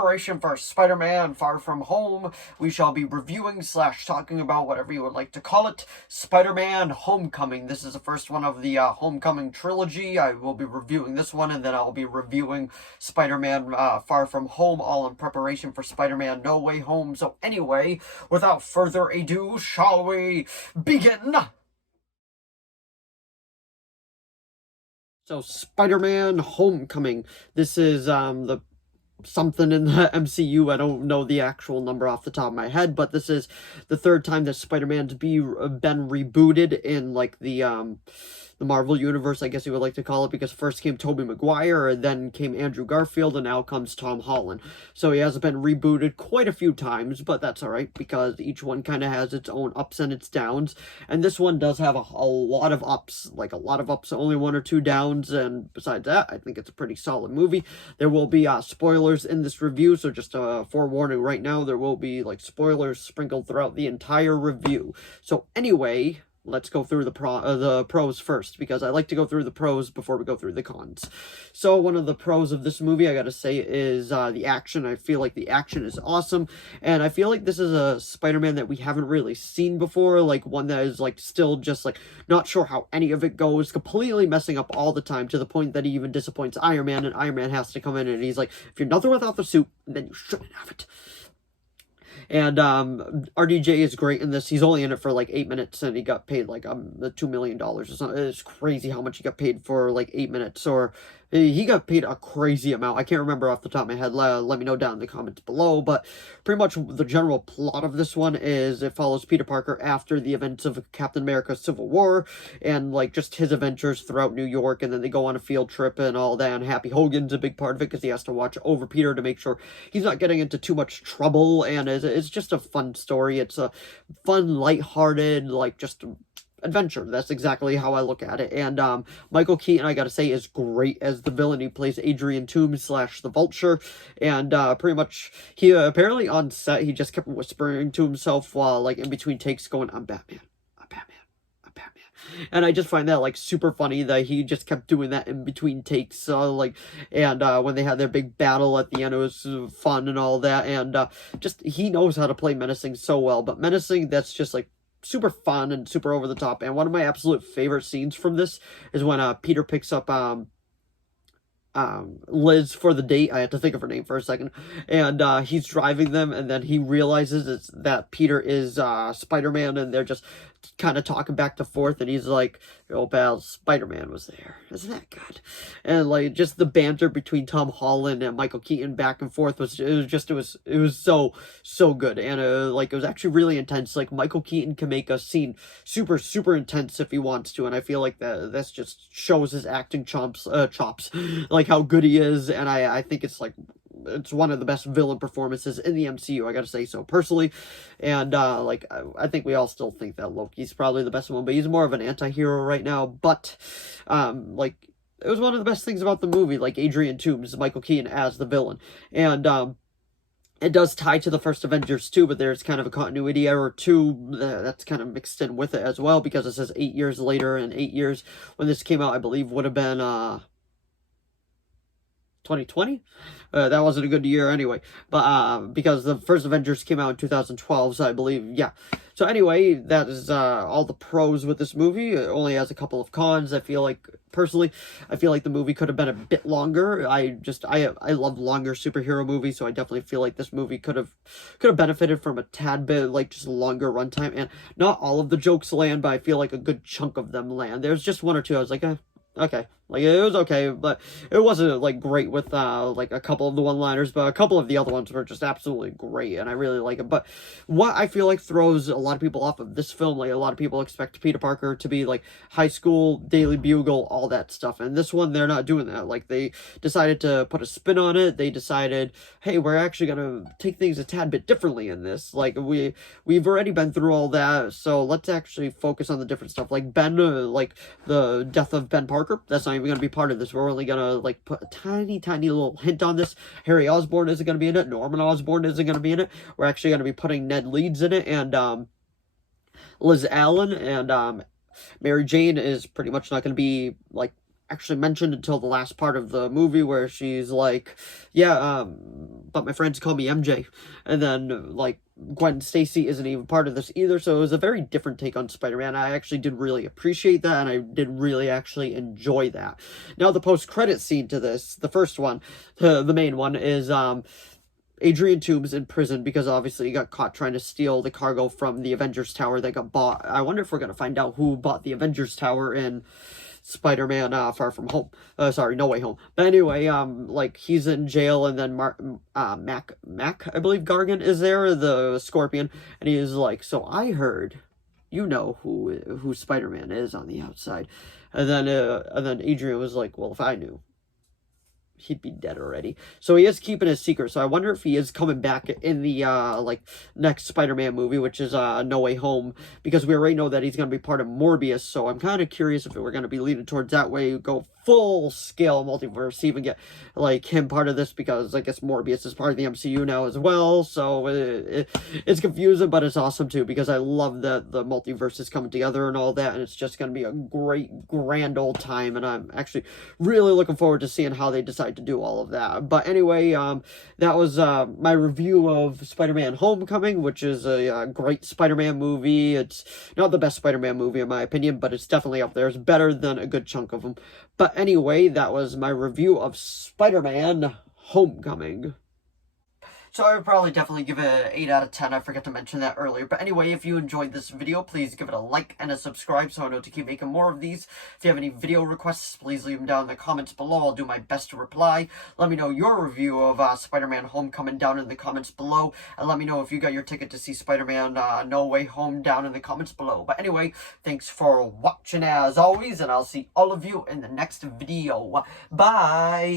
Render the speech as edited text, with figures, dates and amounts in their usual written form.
preparation for Spider-Man Far From Home, we shall be reviewing / talking about whatever you would like to call it, Spider-Man Homecoming. This is the first one of the Homecoming trilogy. I will be reviewing this one, and then I'll be reviewing Spider-Man Far From Home, all in preparation for Spider-Man No Way Home. So anyway, without further ado, shall we begin? So, Spider-Man Homecoming. This is the something in the MCU. I don't know the actual number off the top of my head, but this is the third time that Spider-Man's been rebooted in like the Marvel Universe, I guess you would like to call it, because first came Tobey Maguire, and then came Andrew Garfield, and now comes Tom Holland. So he has been rebooted quite a few times, but that's alright, because each one kind of has its own ups and its downs, and this one does have a lot of ups, only one or two downs, and besides that, I think it's a pretty solid movie. There will be spoilers in this review, so just a forewarning right now, there will be like spoilers sprinkled throughout the entire review. So anyway, let's go through the pros first, because I like to go through the pros before we go through the cons. So one of the pros of this movie, I gotta say, is the action. I feel like the action is awesome, and I feel like this is a Spider-Man that we haven't really seen before, like one that is like still just like not sure how any of it goes, completely messing up all the time, to the point that he even disappoints Iron Man, and Iron Man has to come in and he's like, if you're nothing without the suit, then you shouldn't have it. And RDJ is great in this. He's only in it for like 8 minutes, and he got paid like $2 million or something. It's crazy how much he got paid for like 8 minutes, or he got paid a crazy amount. I can't remember off the top of my head. Let me know down in the comments below. But pretty much the general plot of this one is it follows Peter Parker after the events of Captain America Civil War, and like just his adventures throughout New York, and then they go on a field trip and all that, and Happy Hogan's a big part of it because he has to watch over Peter to make sure he's not getting into too much trouble, and it's just a fun story. It's a fun, lighthearted, like just adventure. That's exactly how I look at it. And Michael Keaton, I gotta say, is great as the villain. He plays Adrian Toomes / the Vulture, and pretty much he apparently on set he just kept whispering to himself while like in between takes, going, "I'm Batman, I'm Batman, I'm Batman." And I just find that like super funny that he just kept doing that in between takes. And when they had their big battle at the end, it was fun and all that. And just he knows how to play menacing so well. But menacing that's just like super fun and super over the top. And one of my absolute favorite scenes from this is when Peter picks up Liz for the date. I had to think of her name for a second. And he's driving them, and then he realizes that Peter is Spider-Man, and they're just kind of talking back and forth, and he's like, "Your old pal Spider-Man was there. Isn't that good?" And like just the banter between Tom Holland and Michael Keaton back and forth was so good. And like it was actually really intense. Like Michael Keaton can make a scene super intense if he wants to, and I feel like that's just shows his acting chops like how good he is. And I think it's like it's one of the best villain performances in the MCU, I gotta say so personally. And like I think we all still think that Loki's probably the best one, but he's more of an anti-hero right now. But like it was one of the best things about the movie, like Adrian Toomes, Michael Keaton as the villain. And it does tie to the first Avengers too, but there's kind of a continuity error too that's kind of mixed in with it as well, because it says 8 years later, and 8 years when this came out, I believe, would have been 2020. That wasn't a good year anyway, but because the first Avengers came out in 2012, so I believe, yeah. So anyway, that is all the pros with this movie. It only has a couple of cons. I feel like, personally, I feel like the movie could have been a bit longer. I love longer superhero movies, so I definitely feel like this movie could have benefited from a tad bit, like just longer runtime. And not all of the jokes land, but I feel like a good chunk of them land. There's just one or two I was like, okay. Like, it was okay, but it wasn't, like, great with, like, a couple of the one-liners, but a couple of the other ones were just absolutely great, and I really like it. But what I feel like throws a lot of people off of this film, like, a lot of people expect Peter Parker to be, like, high school, Daily Bugle, all that stuff, and this one, they're not doing that. Like, they decided to put a spin on it. They decided, hey, we're actually gonna take things a tad bit differently in this. Like, we've already been through all that, so let's actually focus on the different stuff. Like, like, the death of Ben Parker, that's not even going to be part of this. We're only going to like put a tiny little hint on this. Harry Osborn isn't going to be in it. Norman Osborn isn't going to be in it. We're actually going to be putting Ned Leeds in it, and Liz Allen, and Mary Jane is pretty much not going to be like actually mentioned until the last part of the movie where she's like, yeah, but my friends call me MJ. And then, like, Gwen Stacy isn't even part of this either, so it was a very different take on Spider-Man. I actually did really appreciate that, and I did really actually enjoy that. Now, the post-credit scene to this, the first one, the main one, is, Adrian Toomes in prison because obviously he got caught trying to steal the cargo from the Avengers Tower that got bought. I wonder if we're going to find out who bought the Avengers Tower in Spider-Man Far From Home. Sorry, No Way Home. But anyway, like, he's in jail, and then Mac, I believe Gargan is there, the Scorpion, and he is like, so I heard, you know who Spider-Man is on the outside. And then Adrian was like, well, if I knew, he'd be dead already. So he is keeping his secret. So I wonder if he is coming back in the like next Spider-Man movie, which is No Way Home, because we already know that he's going to be part of Morbius. So I'm kind of curious if we're going to be leaning towards that way, go full scale multiverse, even get like him part of this, because I guess Morbius is part of the MCU now as well. So it's confusing, but it's awesome too, because I love that the multiverse is coming together and all that, and it's just going to be a great grand old time, and I'm actually really looking forward to seeing how they decide to do all of that. But anyway, that was my review of Spider-Man Homecoming, which is a great Spider-Man movie. It's not the best Spider-Man movie in my opinion, but it's definitely up there. It's better than a good chunk of them. But anyway, that was my review of Spider-Man Homecoming. So I would probably definitely give it an 8 out of 10. I forgot to mention that earlier. But anyway, if you enjoyed this video, please give it a like and a subscribe so I know to keep making more of these. If you have any video requests, please leave them down in the comments below. I'll do my best to reply. Let me know your review of Spider-Man Homecoming down in the comments below. And let me know if you got your ticket to see Spider-Man No Way Home down in the comments below. But anyway, thanks for watching as always, and I'll see all of you in the next video. Bye!